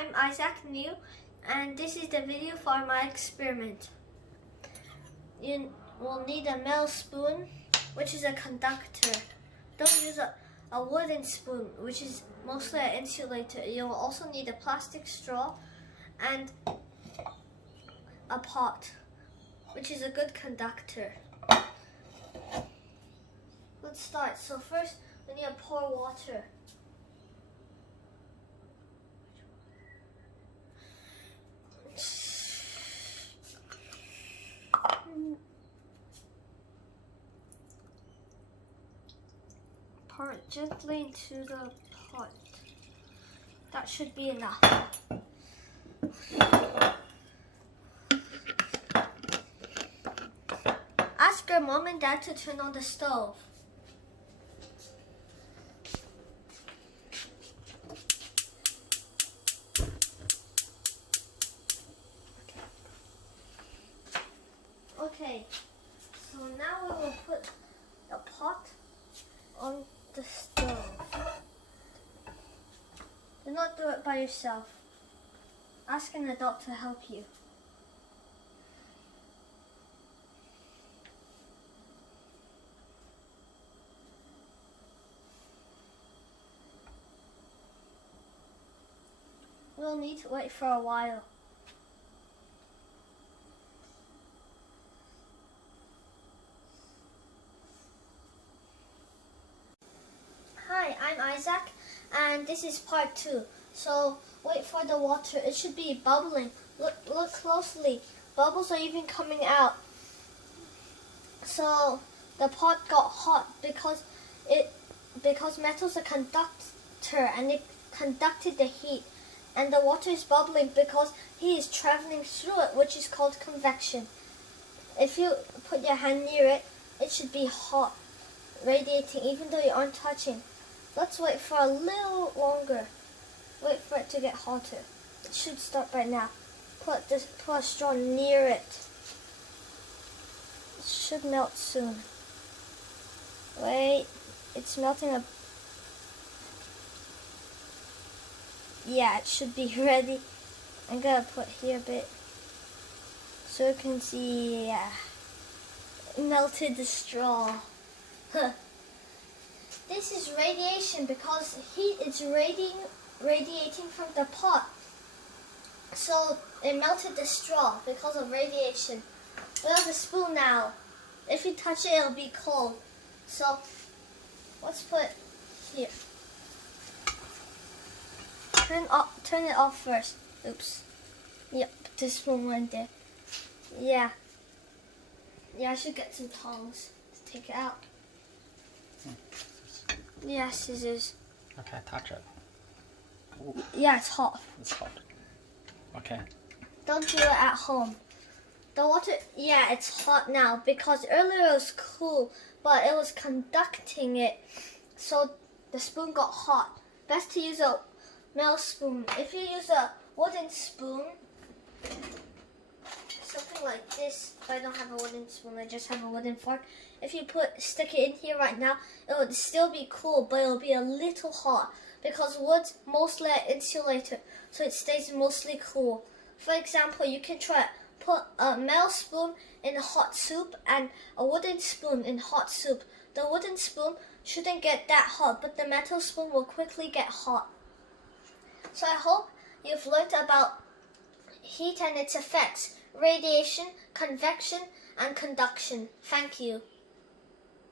I'm Isaac Niu, and this is the video for my experiment. You will need a metal spoon, which is a conductor. Don't use a wooden spoon, which is mostly an insulator. You'll also need a plastic straw and a pot, which is a good conductor. Let's start. So first, we need to pour water. Pour it gently into the pot. That should be enough. Ask your mom and dad to turn on the stove. Okay, so now we will put the pot on the stove. Do not do it by yourself. Ask an adult to help you. We'll need to wait for a while. Hi, I'm Isaac, and this is part 2. So wait for the water. It should be bubbling. Look closely. Bubbles are even coming out. So the pot got hot because metal's a conductor and it conducted the heat. And the water is bubbling because heat is traveling through it, which is called convection. If you put your hand near it, it should be hot, radiating even though you aren't touching. Let's wait for a little longer. Wait for it to get hotter. It should start right now. Put a straw near it. It should melt soon. Wait, it's melting Yeah, it should be ready. I'm gonna put here a bit so you can see. Yeah, it melted the straw. This is radiation because heat is radiating from the pot. So it melted the straw because of radiation. We have a spoon now. If you touch it, it'll be cold. So let's put here. Turn it off first. Oops. Yep, this one went there. Yeah, I should get some tongs to take it out. Yeah, scissors. Okay, touch it. Ooh. Yeah, it's hot. It's hot. Okay. Don't do it at home. The water, yeah, it's hot now because earlier it was cool, but it was conducting it, so the spoon got hot. Best to use a metal spoon. If you use a wooden spoon, something like this. If I don't have a wooden spoon, I just have a wooden fork. If you stick it in here right now, it would still be cool, but it'll be a little hot because wood's mostly an insulator, so it stays mostly cool. For example, you can try put a metal spoon in hot soup and a wooden spoon in hot soup. The wooden spoon shouldn't get that hot, but the metal spoon will quickly get hot. So I hope you've learned about heat and its effects, radiation, convection, and conduction. Thank you.